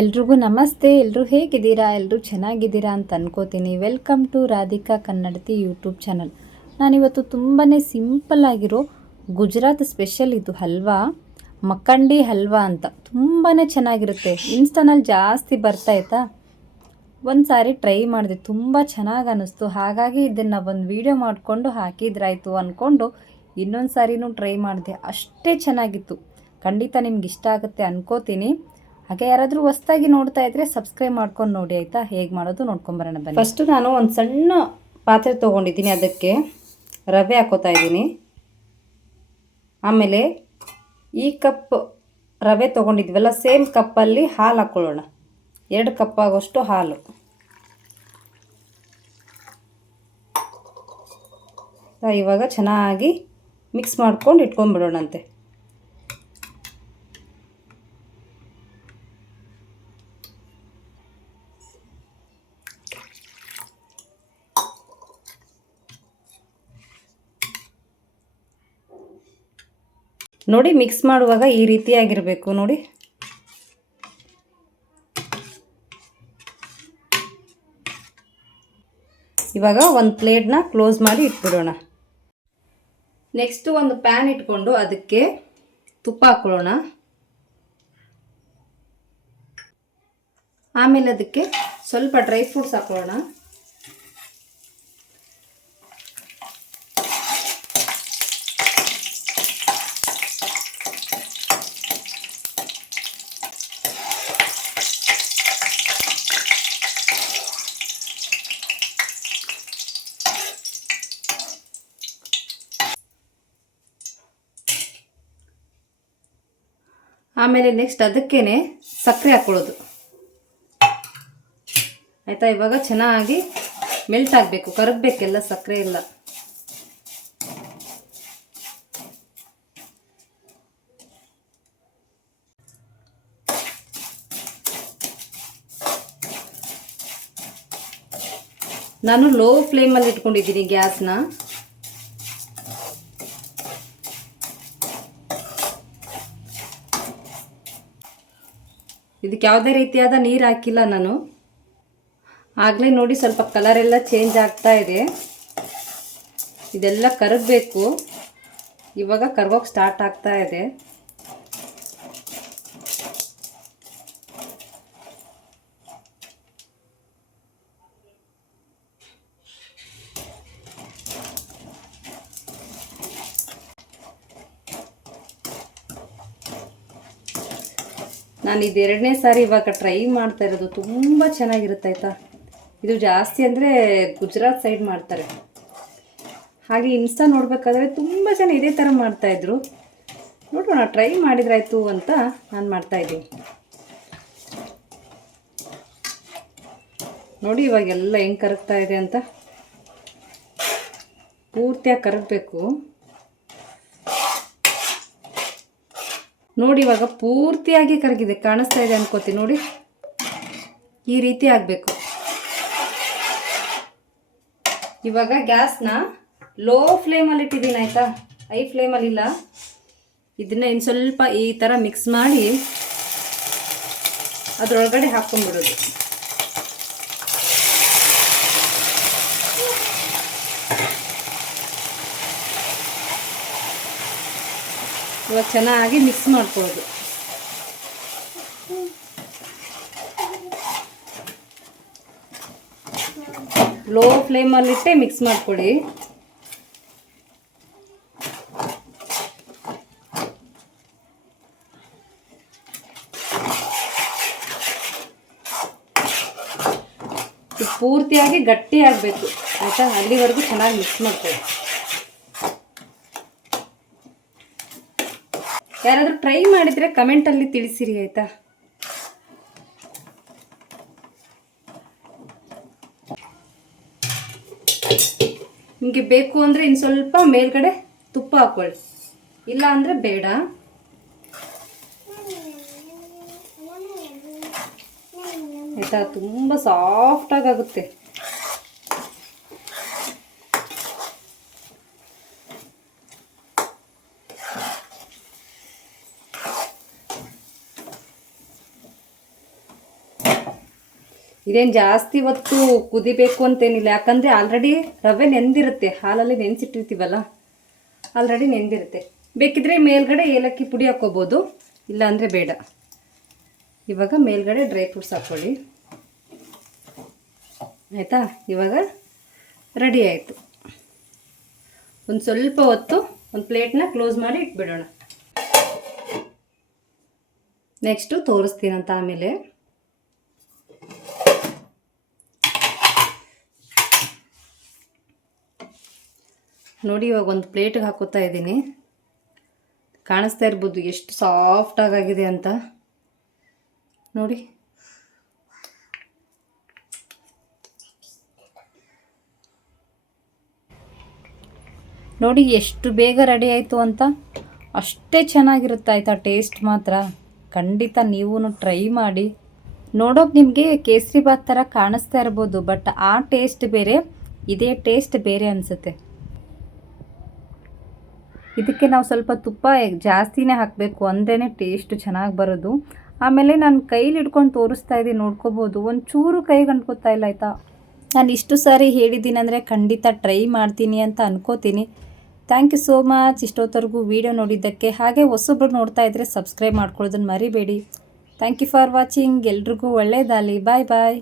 ಎಲ್ರಿಗೂ ನಮಸ್ತೆ. ಎಲ್ಲರೂ ಹೇಗಿದ್ದೀರಾ? ಎಲ್ಲರೂ ಚೆನ್ನಾಗಿದ್ದೀರಾ ಅಂತ ಅನ್ಕೋತೀನಿ. Welcome to Radhika Kannadati YouTube channel. ನಾನಿವತ್ತು ತುಂಬಾ ಸಿಂಪಲ್ ಆಗಿರೋ ಗುಜರಾತ್ ಸ್ಪೆಷಲ್ ಇದು ಹಲ್ವಾ, ಮಕ್ಕಂಡಿ ಹಲ್ವಾ ಅಂತ ತುಂಬಾ ಚೆನ್ನಾಗಿರುತ್ತೆ. ಇನ್ಸ್ಟಾನಲ್ಲಿ ಜಾಸ್ತಿ ಬರ್ತಾಯಿತ್ತಾ, ಒಂದು ಸಾರಿ ಟ್ರೈ ಮಾಡಿದೆ, ತುಂಬ ಚೆನ್ನಾಗಿ ಅನ್ನಿಸ್ತು. ಹಾಗಾಗಿ ಇದನ್ನು ಒಂದು ವಿಡಿಯೋ ಮಾಡಿಕೊಂಡು ಹಾಕಿದ್ರಾಯ್ತು ಅಂದ್ಕೊಂಡು ಇನ್ನೊಂದು ಸಾರಿನೂ ಟ್ರೈ ಮಾಡಿದೆ. ಅಷ್ಟೇ ಚೆನ್ನಾಗಿತ್ತು. ಖಂಡಿತ ನಿಮ್ಗೆ ಇಷ್ಟ ಆಗುತ್ತೆ ಅನ್ಕೋತೀನಿ. ಹಾಗೆ ಯಾರಾದರೂ ಹೊಸ್ದಾಗಿ ನೋಡ್ತಾ ಇದ್ದರೆ ಸಬ್ಸ್ಕ್ರೈಬ್ ಮಾಡ್ಕೊಂಡು ನೋಡಿ ಆಯಿತಾ. ಹೇಗೆ ಮಾಡೋದು ನೋಡ್ಕೊಂಬರೋಣ ಬನ್ನಿ. ಫಸ್ಟು ನಾನು ಒಂದು ಸಣ್ಣ ಪಾತ್ರೆ ತೊಗೊಂಡಿದ್ದೀನಿ, ಅದಕ್ಕೆ ರವೆ ಹಾಕೋತಾ ಇದ್ದೀನಿ. ಆಮೇಲೆ ಈ ಕಪ್ ರವೆ ತೊಗೊಂಡಿದ್ವಲ್ಲ, ಸೇಮ್ ಕಪ್ಪಲ್ಲಿ ಹಾಲು ಹಾಕ್ಕೊಳ್ಳೋಣ. 2 ಕಪ್ ಆಗೋಷ್ಟು ಹಾಲು. ಇವಾಗ ಚೆನ್ನಾಗಿ ಮಿಕ್ಸ್ ಮಾಡ್ಕೊಂಡು ಇಟ್ಕೊಂಡ್ಬಿಡೋಣಂತೆ. ನೋಡಿ, ಮಿಕ್ಸ್ ಮಾಡುವಾಗ ಈ ರೀತಿಯಾಗಿರಬೇಕು ನೋಡಿ. ಇವಾಗ ಒಂದು ಪ್ಲೇಟ್ನ ಕ್ಲೋಸ್ ಮಾಡಿ ಇಟ್ಬಿಡೋಣ. ನೆಕ್ಸ್ಟು ಒಂದು ಪ್ಯಾನ್ ಇಟ್ಕೊಂಡು ಅದಕ್ಕೆ ತುಪ್ಪ ಹಾಕ್ಕೊಳ್ಳೋಣ. ಆಮೇಲೆ ಅದಕ್ಕೆ ಸ್ವಲ್ಪ ಡ್ರೈ ಫ್ರೂಟ್ಸ್ ಹಾಕ್ಕೊಳ್ಳೋಣ. ಆಮೇಲೆ ನೆಕ್ಸ್ಟ್ ಅದಕ್ಕೇನೆ ಸಕ್ಕರೆ ಹಾಕ್ಕೊಳ್ಳೋದು ಆಯಿತಾ. ಇವಾಗ ಚೆನ್ನಾಗಿ ಮೆಲ್ಟ್ ಆಗಬೇಕು, ಕರಗಬೇಕೆಲ್ಲ ಸಕ್ಕರೆ ಎಲ್ಲ. ನಾನು ಲೋ ಫ್ಲೇಮಲ್ಲಿ ಇಟ್ಕೊಂಡಿದ್ದೀನಿ ಗ್ಯಾಸ್ನ. ಇದಕ್ಕೆ ಯಾವುದೇ ರೀತಿಯಾದ ನೀರು ಹಾಕಿಲ್ಲ ನಾನು. ಆಗಲೇ ನೋಡಿ ಸ್ವಲ್ಪ ಕಲರ್ ಎಲ್ಲ ಚೇಂಜ್ ಆಗ್ತಾ ಇದೆ. ಇದೆಲ್ಲ ಕರಗಬೇಕು. ಇವಾಗ ಕರಗೋಕೆ ಸ್ಟಾರ್ಟ್ ಆಗ್ತಾ ಇದೆ. ನಾನು ಇದು 2ನೇ ಸಾರಿ ಇವಾಗ ಟ್ರೈ ಮಾಡ್ತಾ ಇರೋದು. ತುಂಬ ಚೆನ್ನಾಗಿರುತ್ತೆ ಆಯಿತಾ. ಇದು ಜಾಸ್ತಿ ಅಂದರೆ ಗುಜರಾತ್ ಸೈಡ್ ಮಾಡ್ತಾರೆ. ಹಾಗೆ ಇನ್ಸ್ಟಾ ನೋಡಬೇಕಾದ್ರೆ ತುಂಬ ಜನ ಇದೇ ಥರ ಮಾಡ್ತಾಯಿದ್ರು. ನೋಡೋಣ, ಟ್ರೈ ಮಾಡಿದ್ರಾಯ್ತು ಅಂತ ನಾನು ಮಾಡ್ತಾಯಿದ್ದೀನಿ. ನೋಡಿ ಇವಾಗೆಲ್ಲ ಹೆಂಗೆ ಕರಗ್ತಾ ಇದೆ ಅಂತ. ಪೂರ್ತಿಯಾಗಿ ಕರಗಬೇಕು ನೋಡಿ. ಇವಾಗ ಪೂರ್ತಿಯಾಗಿ ಕರಗಿದೆ, ಕಾಣಿಸ್ತಾ ಇದೆ ಅನ್ಕೋತೀನಿ ನೋಡಿ. ಈ ರೀತಿ ಆಗಬೇಕು. ಇವಾಗ ಗ್ಯಾಸ್ನ ಲೋ ಫ್ಲೇಮಲ್ಲಿ ಇಟ್ಟಿದ್ದೀನಿ ಆಯಿತಾ, ಹೈ ಫ್ಲೇಮಲ್ಲಿ ಇಲ್ಲ. ಇದನ್ನ ಇನ್ನು ಸ್ವಲ್ಪ ಈ ಥರ ಮಿಕ್ಸ್ ಮಾಡಿ ಅದರೊಳಗಡೆ ಹಾಕ್ಕೊಂಡ್ಬಿಡೋದು. ಇವಾಗ ಚೆನ್ನಾಗಿ ಮಿಕ್ಸ್ ಮಾಡ್ಕೊಳ್ಳೋದು. ಲೋ ಫ್ಲೇಮಲ್ಲಿಟ್ಟೆ ಮಿಕ್ಸ್ ಮಾಡ್ಕೊಳ್ಳಿ. ಪೂರ್ತಿಯಾಗಿ ಗಟ್ಟಿ ಆಗಬೇಕು ಆಯಿತಾ. ಅಲ್ಲಿವರೆಗೂ ಚೆನ್ನಾಗಿ ಮಿಕ್ಸ್ ಮಾಡ್ಕೊಳ್ಳಿ. ಯಾರಾದರೂ ಟ್ರೈ ಮಾಡಿದರೆ ಕಮೆಂಟಲ್ಲಿ ತಿಳಿಸಿರಿ ಆಯಿತಾ. ನಿಮಗೆ ಬೇಕು ಅಂದರೆ ಇನ್ನು ಸ್ವಲ್ಪ ಮೇಲ್ಗಡೆ ತುಪ್ಪ ಹಾಕ್ಕೊಳ್ಳಿ, ಇಲ್ಲ ಅಂದರೆ ಬೇಡ. ಆಯಿತಾ, ತುಂಬ ಸಾಫ್ಟಾಗುತ್ತೆ. ಇದೇನು ಜಾಸ್ತಿ ಹೊತ್ತು ಕುದಿಬೇಕು ಅಂತೇನಿಲ್ಲ, ಯಾಕಂದರೆ ಆಲ್ರೆಡಿ ರವೆ ನೆಂದಿರುತ್ತೆ, ಹಾಲಲ್ಲಿ ನೆನೆಸಿಟ್ಟಿರ್ತೀವಲ್ಲ, ಆಲ್ರೆಡಿ ನೆಂದಿರುತ್ತೆ. ಬೇಕಿದ್ರೆ ಮೇಲ್ಗಡೆ ಏಲಕ್ಕಿ ಪುಡಿ ಹಾಕ್ಕೋಬೋದು, ಇಲ್ಲ ಅಂದರೆ ಬೇಡ. ಇವಾಗ ಮೇಲ್ಗಡೆ ಡ್ರೈ ಫ್ರೂಟ್ಸ್ ಹಾಕ್ಕೊಳ್ಳಿ, ಆಯಿತಾ. ಇವಾಗ ರೆಡಿ ಆಯಿತು. ಒಂದು ಸ್ವಲ್ಪ ಹೊತ್ತು ಒಂದು ಪ್ಲೇಟ್ನ ಕ್ಲೋಸ್ ಮಾಡಿ ಇಟ್ಬಿಡೋಣ. ನೆಕ್ಸ್ಟು ತೋರಿಸ್ತೀನಂತ ಆಮೇಲೆ. ನೋಡಿ, ಇವಾಗ ಒಂದು ಪ್ಲೇಟಿಗೆ ಹಾಕೋತಾ ಇದ್ದೀನಿ. ಕಾಣಿಸ್ತಾ ಇರ್ಬೋದು ಎಷ್ಟು ಸಾಫ್ಟಾಗಿದೆ ಅಂತ. ನೋಡಿ, ನೋಡಿ ಎಷ್ಟು ಬೇಗ ರೆಡಿ ಆಯಿತು ಅಂತ. ಅಷ್ಟೇ ಚೆನ್ನಾಗಿರುತ್ತೆ ಆಯಿತಾ. ಟೇಸ್ಟ್ ಮಾತ್ರ ಖಂಡಿತ ನೀವು ಟ್ರೈ ಮಾಡಿ. ನೋಡೋಕೆ ನಿಮಗೆ ಕೇಸರಿ ಬಾತ್ ಥರ ಕಾಣಿಸ್ತಾ ಇರ್ಬೋದು, ಬಟ್ ಆ ಟೇಸ್ಟ್ ಬೇರೆ, ಇದೇ ಟೇಸ್ಟ್ ಬೇರೆ ಅನಿಸುತ್ತೆ. ಇದಕ್ಕೆ ನಾವು ಸ್ವಲ್ಪ ತುಪ್ಪ ಜಾಸ್ತಿನೇ ಹಾಕಬೇಕು, ಅಂದ್ರೇ ಟೇಸ್ಟ್ ಚೆನ್ನಾಗಿ ಬರೋದು. ಆಮೇಲೆ ನಾನು ಕೈಲಿ ಹಿಡ್ಕೊಂಡು ತೋರಿಸ್ತಾ ಇದ್ದೀನಿ, ನೋಡ್ಕೋಬೋದು. ಒಂಚೂರು ಕೈಗೆ ಅಂಟ್ಕೋತಾ ಇಲ್ಲ ಆಯಿತಾ. ನಾನು ಇಷ್ಟು ಸಾರಿ ಹೇಳಿದ್ದೀನಿ ಅಂದರೆ ಖಂಡಿತ ಟ್ರೈ ಮಾಡ್ತೀನಿ ಅಂತ ಅನ್ಕೋತೀನಿ. ಥ್ಯಾಂಕ್ ಯು ಸೋ ಮಚ್ ಇಷ್ಟೊತ್ತವರೆಗೂ ವೀಡಿಯೋ ನೋಡಿದ್ದಕ್ಕೆ. ಹಾಗೆ ಹೊಸೊಬ್ರು ನೋಡ್ತಾ ಇದ್ದರೆ ಸಬ್ಸ್ಕ್ರೈಬ್ ಮಾಡ್ಕೊಳ್ಳೋದನ್ನು ಮರಿಬೇಡಿ. Thank you for watching. ಎಲ್ರಿಗೂ ಒಳ್ಳೆಯದಾಗಲಿ. ಬಾಯ್ ಬಾಯ್.